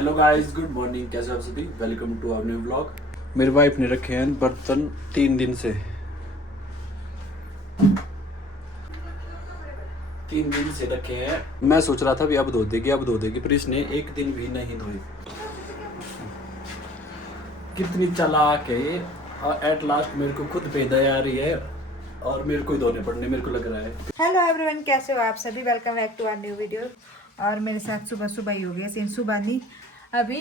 Hello guys, good morning. कैसे हो आप सभी? Welcome to our new vlog. मेरी वाइफ ने रखे हैं बर्तन 3 दिन से। 3 दिन से रखे हैं। मैं सोच रहा था भी अब धो देगी, पर इसने एक दिन भी नहीं धोए। कितनी चालाक है ये। और एट लास्ट मेरे को खुद पे दया आ रही है और मेरे को ही धोने पड़ने मेरे को लग रहा है। हेलो एवरीवन, कैसे हो आप सभी? Welcome back to our new video. और मेरे साथ सुबह ही हो गया, सिर्फ सुबह नहीं, अभी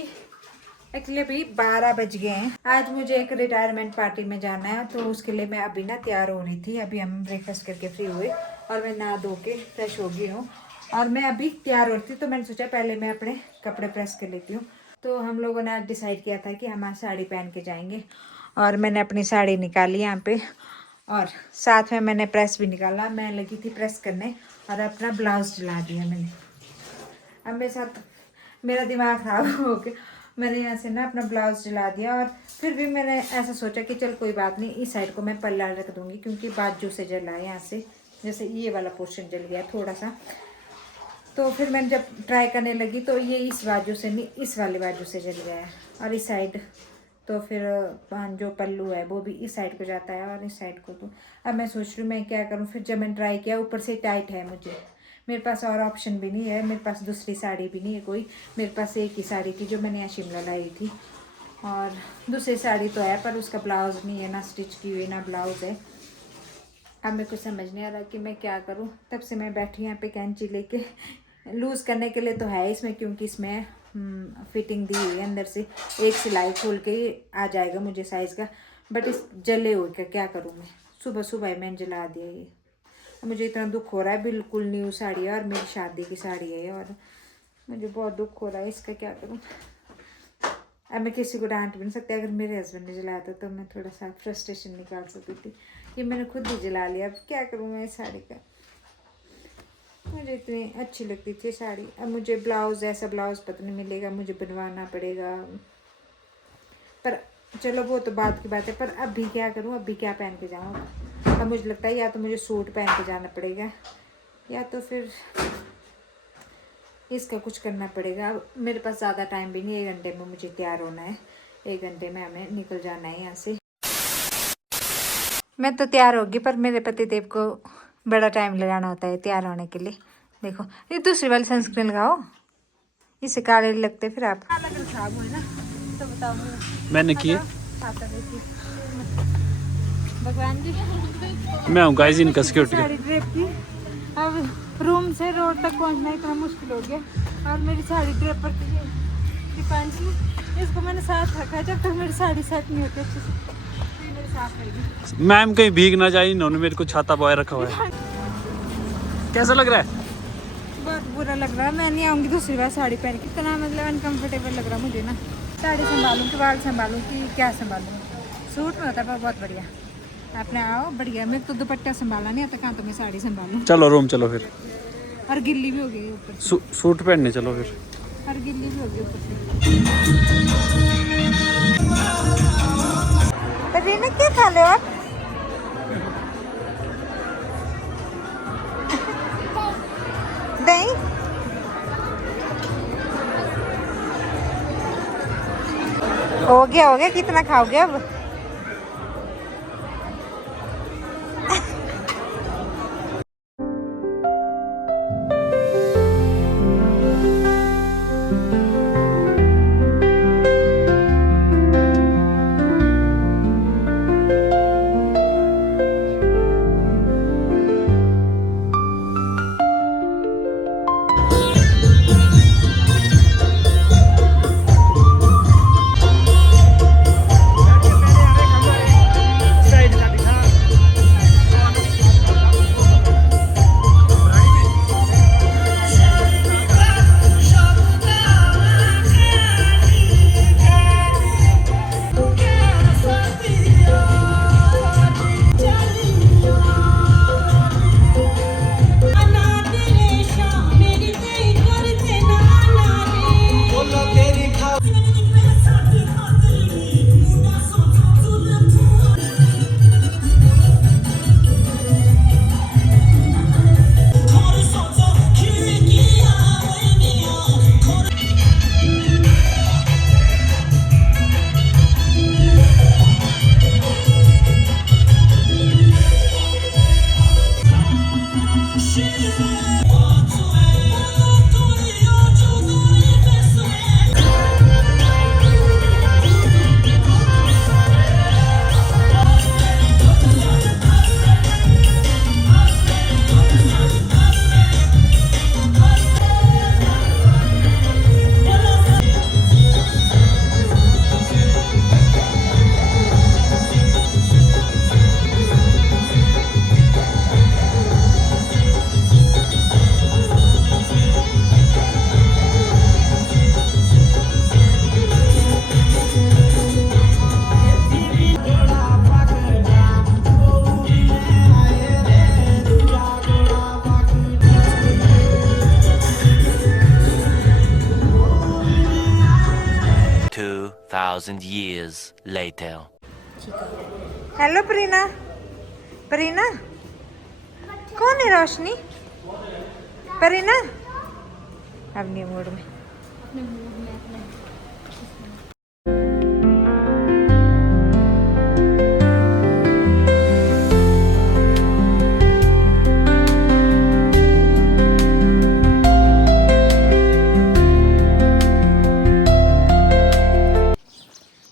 एक्चुअली अभी 12 बज गए हैं। आज मुझे एक रिटायरमेंट पार्टी में जाना है, तो उसके लिए मैं अभी ना तैयार हो रही थी। अभी हम ब्रेकफास्ट करके फ्री हुए और मैं नहा धो के फ्रेश हो गई हूँ और मैं अभी तैयार हो रही थी। तो मैंने सोचा पहले मैं अपने कपड़े प्रेस कर लेती हूँ। तो हम लोगों ने आज डिसाइड किया था कि हम आज साड़ी पहन के जाएंगे और मैंने अपनी साड़ी निकाली यहाँ पे और साथ में मैंने प्रेस भी निकाला। मैं लगी थी प्रेस करने और अपना ब्लाउज जला दिया मैंने। अब मेरे साथ मेरा दिमाग खराब हो गया, मैंने यहाँ से ना अपना ब्लाउज जला दिया। और फिर भी मैंने ऐसा सोचा कि चल कोई बात नहीं, इस साइड को मैं पल्ला रख दूँगी क्योंकि बाजू से जला है यहाँ से, जैसे ये वाला पोर्शन जल गया थोड़ा सा। तो फिर मैंने जब ट्राई करने लगी तो ये इस बाजू से नहीं, इस वाले बाजू से जल गया है। और इस साइड तो फिर जो पल्लू है वो भी इस साइड को जाता है और इस साइड को। तो अब मैं सोच रही हूँ मैं क्या करूँ। फिर जब मैंने ट्राई किया, ऊपर से टाइट है मुझे, मेरे पास और ऑप्शन भी नहीं है, मेरे पास दूसरी साड़ी भी नहीं है कोई। मेरे पास एक ही साड़ी थी जो मैंने यहाँ शिमला लाई थी और दूसरी साड़ी तो है पर उसका ब्लाउज नहीं है, ना स्टिच की हुई ना ब्लाउज है। अब मेरे को समझ नहीं आ रहा कि मैं क्या करूँ। तब से मैं बैठी यहाँ पे कैंची लेके। लूज़ करने के लिए तो है इसमें, क्योंकि इसमें फिटिंग दी हुई है अंदर से, एक सिलाई खोल के ही आ जाएगा मुझे साइज़ का। बट इस जले हुए का क्या करूँ मैं? सुबह सुबह मैंने जला दिया ये। मुझे इतना दुख हो रहा है, बिल्कुल न्यू साड़ी है और मेरी शादी की साड़ी है और मुझे बहुत दुख हो रहा है, इसका क्या करूँ। अब मैं किसी को डांट भी नहीं सकती। अगर मेरे हस्बैंड ने जलाया था तो मैं थोड़ा सा फ्रस्ट्रेशन निकाल सकती थी। ये मैंने खुद ही जला लिया, अब क्या करूँ मैं इस साड़ी का। मुझे इतनी अच्छी लगती थी साड़ी। अब मुझे ब्लाउज़, ऐसा ब्लाउज़ पता नहीं मिलेगा, मुझे बनवाना पड़ेगा। पर चलो वो तो बात की बात है। पर अभी क्या करूँ, अभी क्या पहन के जाऊँ? अब मुझे लगता है या तो मुझे सूट पहन के जाना पड़ेगा या तो फिर इसका कुछ करना पड़ेगा। अब मेरे पास ज़्यादा टाइम भी नहीं, 1 घंटे में मुझे तैयार होना है। 1 घंटे में हमें निकल जाना है यहाँ से। मैं तो तैयार होगी पर मेरे पतिदेव को बड़ा टाइम लगाना होता है तैयार होने के लिए। देखो ये दूसरी वाली सनस्क्रीन लगाओ, इससे काले लगते फिर आप। अगर खराब हुए ना तो बताओ। मैंने किए, भगवान जी, मैं हूँ गाइस इनका सिक्योरिटी। साड़ी ड्रेप की। अब रूम से रोड तक पहुंचना इतना मुश्किल हो गया और मेरी साड़ी ड्रेप पर दीपांजलि, इसको मैंने साथ रखा है जब तक मेरी साड़ी सेट नहीं होती अच्छे से। मेरे साथ रहेगी। मैम कहीं भीग ना जाए, इन्होंने मेरे को छाता बॉय रखा हुआ है। कैसा लग रहा है? बहुत बुरा लग रहा है। मैं नहीं आऊँगी दूसरी बार साड़ी पहन के। इतना मतलब अनकम्फर्टेबल लग रहा है मुझे ना। साड़ी संभालूँ कि बाल संभालूँ कि क्या संभालूँ? सूट में होता है बहुत बढ़िया, अपने आओ बढ़िया। मैं तो दुपट्टा संभाला नहीं आता, कहाँ तो मैं साड़ी संभालूँ। चलो रूम चलो फिर। और गिल्ली भी हो गई ऊपर से। सूट पहनने चलो फिर। और गिल्ली भी हो गई ऊपर से। रीना क्या खा लो आप? दही? हो गया, कितना खाओगे अब? 2,000 years later. Hello Pareena, Pareena कौन है रोशनी? परीना अपने मूड में।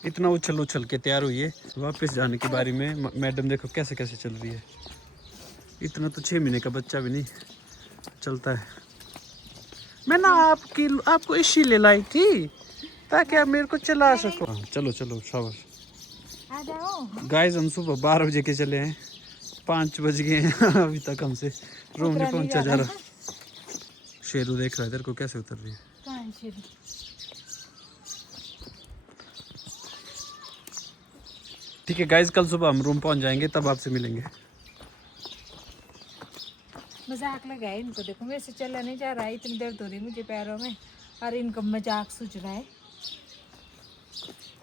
इतना उछल उछल के तैयार हुई है, वापस जाने की बारी में मैडम देखो कैसे कैसे चल रही है। इतना तो 6 महीने का बच्चा भी नहीं चलता है। मैं ना आपको इसी ले लाई थी ताकि आप मेरे को चला सको। चलो चलो शाबाश। आ जाओ। गाइस हम सुबह 12 बजे के चले हैं, 5 बज गए हैं अभी तक हमसे रूम नहीं पहुंचा जा रहा। शेरू देख रहा है इधर को कैसे उतर रही है। कहाँ है शेरू? ठीक है गाइस, कल सुबह हम रूम पहुंच जाएंगे तब आपसे मिलेंगे। मजाक लगाया इनको, देखो मेरे से चला नहीं जा रहा है, इतनी दर्द हो रही मुझे पैरों में और इनको मजाक सूझ रहा है।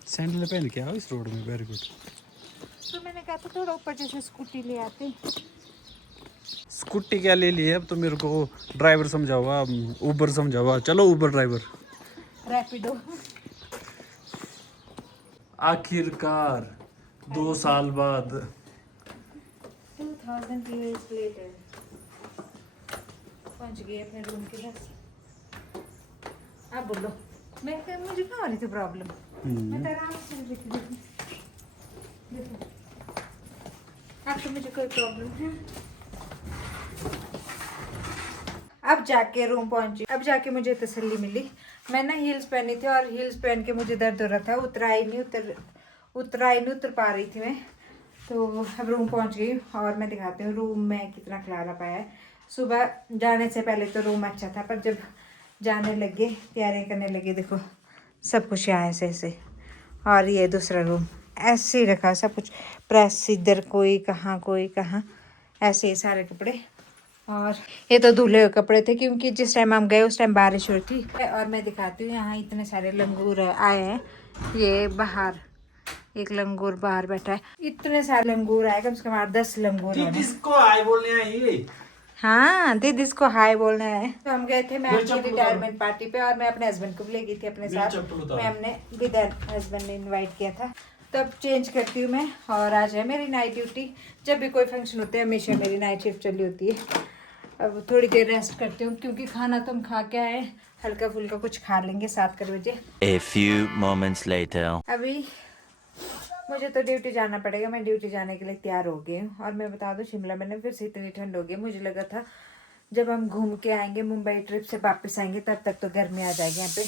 सैंडल पहन के आओ इस रोड में। Very good. तो मैंने कहा था थोड़ा ऊपर जैसे स्कूटी ले आते। स्कूटी क्या ले ली है अब तो मेरे को ड्राइवर समझाओ, उबर समझाओ। चलो उबर ड्राइवर। रैपिडो। आखिरकार 2 साल बाद 2000 years later पहुंच गए अपने रूम के पास। अब बोलो, मुझे कहाँ हो रही थी प्रॉब्लम? मैं तो आराम से बैठी थी। देखो अब तो मुझे कोई प्रॉब्लम है। अब जाके रूम पहुंची, अब जाके मुझे तसल्ली मिली। मैं ना हील्स पहनी थी और हील्स पहन के मुझे दर्द हो रहा था, उतर पा रही थी मैं। तो अब रूम पहुंच गई और मैं दिखाती हूँ रूम में कितना खलारा पाया है। सुबह जाने से पहले तो रूम अच्छा था, पर जब जाने लगे तैयारी करने लगे देखो सब कुछ यहाँ ऐसे ऐसे। और ये दूसरा रूम ऐसे ही रखा, सब कुछ प्रेस इधर कोई कहाँ ऐसे ही सारे कपड़े। और ये तो धुले हुए कपड़े थे क्योंकि जिस टाइम हम गए उस टाइम बारिश हो रही थी। और मैं दिखाती हूँ यहाँ इतने सारे लंगूर आए हैं। ये बाहर एक लंगूर बाहर बैठा है, इतने सारे लंगूर आए, कम से कम 8-10 लंगूर है। किसको हाय बोलने आई? हाँ दीदी इसको हाय बोलना है। तो हम गए थे मैम की रिटायरमेंट पार्टी पे और मैं अपने हस्बैंड को भी ले गई थी अपने साथ। मैम ने विद हस्बैंड ने इनवाइट किया था। तब चेंज करती हूँ मैं और आज है मेरी नाइट ड्यूटी। जब भी कोई फंक्शन होते हैं हमेशा मेरी नाइट शिफ्ट चली होती है। अब थोड़ी देर रेस्ट करती हूँ क्योंकि खाना तो हम खा के आए, हल्का फुल्का कुछ खा लेंगे 7 बजे। A few moments later. अभी मुझे तो ड्यूटी जाना पड़ेगा, मैं ड्यूटी जाने के लिए तैयार हो गई हूँ। और मैं बता दूँ शिमला में फिर से इतनी ठंड हो गई, मुझे लगा था जब हम घूम के आएंगे मुंबई ट्रिप से वापस आएंगे तब तक तो गर्मी आ जाएगी यहाँ पे,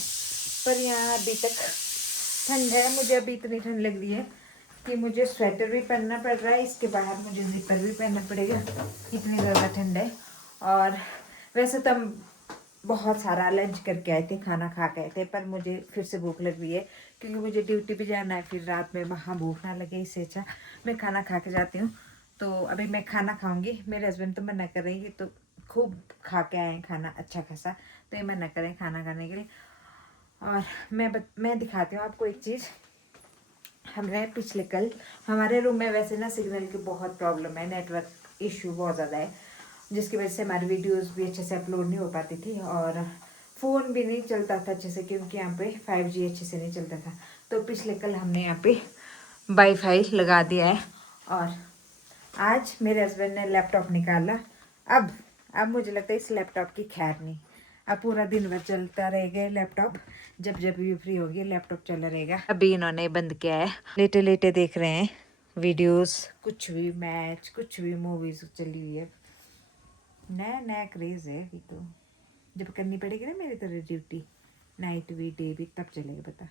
पर यहाँ अभी तक ठंड है। मुझे अभी इतनी ठंड लग रही है कि मुझे स्वेटर भी पहनना पड़ रहा है, इसके बाहर मुझे जिपर भी पहनना पड़ेगा, इतनी ज़्यादा ठंड है। और वैसे तो हम बहुत सारा लंच करके आए थे, खाना खा के आए थे, पर मुझे फिर से भूख लग रही है क्योंकि मुझे ड्यूटी भी जाना है, फिर रात में वहाँ भूख ना लगे, इससे अच्छा मैं खाना खा के जाती हूँ। तो अभी मैं खाना खाऊंगी, मेरे हस्बैंड तो मना कर रहे हैं, तो खूब खा के आए हैं खाना अच्छा खासा, तो ये मना करें खाना खाने के लिए। और मैं दिखाती हूँ आपको एक चीज़। हमने पिछले कल हमारे रूम में वैसे ना सिग्नल की बहुत प्रॉब्लम है, नेटवर्क इशू बहुत ज़्यादा है, जिसकी वजह से हमारी वीडियोस भी अच्छे से अपलोड नहीं हो पाती थी और फ़ोन भी नहीं चलता था अच्छे से क्योंकि यहाँ पे 5G अच्छे से नहीं चलता था। तो पिछले कल हमने यहाँ पे वाईफाई लगा दिया है और आज मेरे हस्बैंड ने लैपटॉप निकाला। अब मुझे लगता है इस लैपटॉप की खैर नहीं, अब पूरा दिन भर चलता रहेगा लैपटॉप, जब भी फ्री होगी लैपटॉप चला रहेगा। अभी इन्होंने बंद किया है, लेटे लेटे देख रहे हैं वीडियोस, कुछ भी मैच, कुछ भी मूवीज चली हुई है। नया क्रेज़ है अभी, तो जब करनी पड़ेगी ना मेरी तरह ड्यूटी, नाइट भी डे भी, तब चलेगा पता।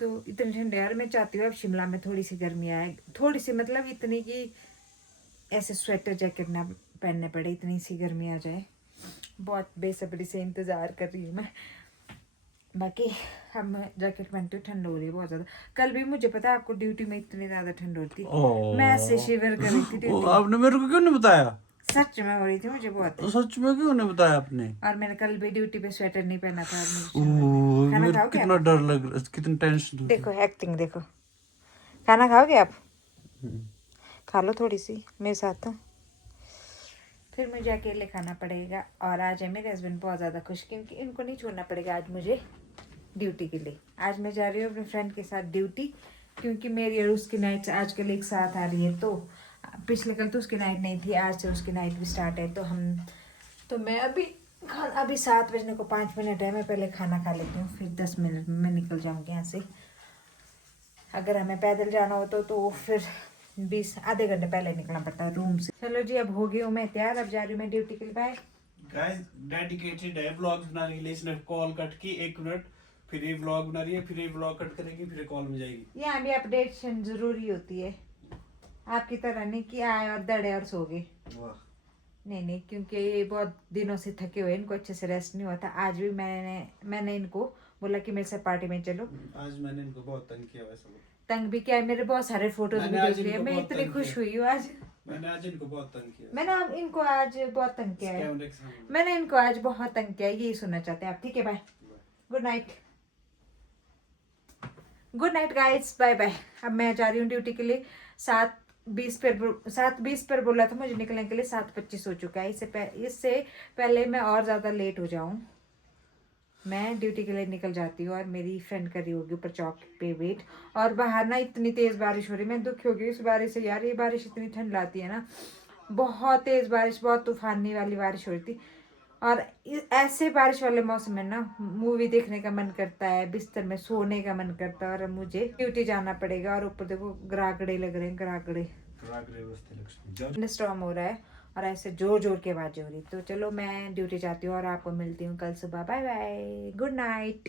तो इतनी ठंड यार, मैं चाहती हूँ अब शिमला में थोड़ी सी गर्मी आए, थोड़ी सी मतलब इतनी कि ऐसे स्वेटर जैकेट ना पहनने पड़े, इतनी सी गर्मी आ जाए। बहुत बेसब्री से इंतज़ार कर रही हूँ मैं। बाकी हम जैकेट पहनते हुए ठंड हो रही है बहुत ज़्यादा। कल भी मुझे पता है आपको ड्यूटी में इतनी ज़्यादा ठंड होती, मैं ऐसे शिवर कर रही थी। आपने मेरे को क्यों नहीं बताया? सच में हो रही थी मुझे बहुत। तो सच में क्यों नहीं बताया आपने? और मैंने कल भी ड्यूटी पे स्वेटर नहीं पहना था और मुझे ओह, खाना मेरे खाओगे कितना डर लग रहा है, कितनी टेंशन हो रही देखो एक्टिंग देखो। खाना खाओगे आप? है। खा लो थोड़ी सी मेरे साथ। तो फिर मुझे अकेले खाना पड़ेगा। और आज है मेरे हस्बैंड बहुत ज़्यादा खुश क्योंकि इनको नहीं छोड़ना पड़ेगा आज मुझे ड्यूटी के लिए। आज मैं जा रही हूँ अपने फ्रेंड के साथ ड्यूटी क्योंकि मेरी और उसकी नाइट आजकल एक साथ आ रही है। तो पिछले कल तो उसकी नाइट नहीं थी, आज से उसकी नाइट भी स्टार्ट है। तो मैं अभी 7 बजने को 5 मिनट है, मैं पहले खाना खा लेती हूँ फिर 10 मिनट में मैं निकल जाऊँगी यहाँ से। अगर हमें पैदल जाना हो तो फिर 20 आधे घंटे पहले निकलना पड़ता है रूम से। चलो जी, अब हो गई हूँ मैं तैयार, अब जा रही हूँ मैं ड्यूटी के लिए। बाय गाइस, डेडिकेटेड है व्लॉग बनाने के लिए। इसने कॉल कट की 1 मिनट, फिर ये व्लॉग बना रही है, फिर ये व्लॉग कट करेगी, फिर कॉल में जाएगी। यहाँ भी अपडेशन जरूरी होती है, आपकी तरह नहीं कि आए और दड़े और सो गए। वाह। नहीं, क्योंकि ये बहुत दिनों से थके हुए, इनको अच्छे से रेस्ट नहीं हुआ था। आज भी मैंने इनको बोला कि मेरे साथ पार्टी में चलो। आज मैंने इनको बहुत तंग किया वैसे। तंग भी किया, मेरे बहुत सारे फोटोज भी मैंने आज देख लिए। इनको मैं बहुत इतनी तंग खुश किया। हुई हूँ आज। मैंने आज इनको बहुत तंग किया। मैंने इनको आज बहुत तंग किया है। कैमरे के सामने। मैंने इनको आज बहुत तंग किया है, यही सुनना चाहते हैं आप? ठीक है, bye, good night. Good night guys, bye bye. अब मैं जा रही हूँ ड्यूटी के लिए। 7:20 पर बोला था मुझे निकलने के लिए, 7:25 हो चुका है। इससे पहले मैं और ज़्यादा लेट हो जाऊँ, मैं ड्यूटी के लिए निकल जाती हूँ। और मेरी फ्रेंड कर रही होगी ऊपर चौक पे वेट। और बाहर ना इतनी तेज़ बारिश हो रही है, मैं दुखी हो गई इस बारिश से यार। ये बारिश इतनी ठंड लाती है ना, बहुत तेज़ बारिश, बहुत तूफानी वाली बारिश हो रही थी। और ऐसे बारिश वाले मौसम में ना मूवी देखने का मन करता है, बिस्तर में सोने का मन करता है। और मुझे ड्यूटी जाना पड़ेगा। और ऊपर देखो गरागड़े लग रहे हैं, गरागड़े स्टॉर्म हो रहा है और ऐसे जोर जोर के आवाज़ हो रही। तो चलो मैं ड्यूटी जाती हूँ और आपको मिलती हूँ कल सुबह। Bye bye, good night.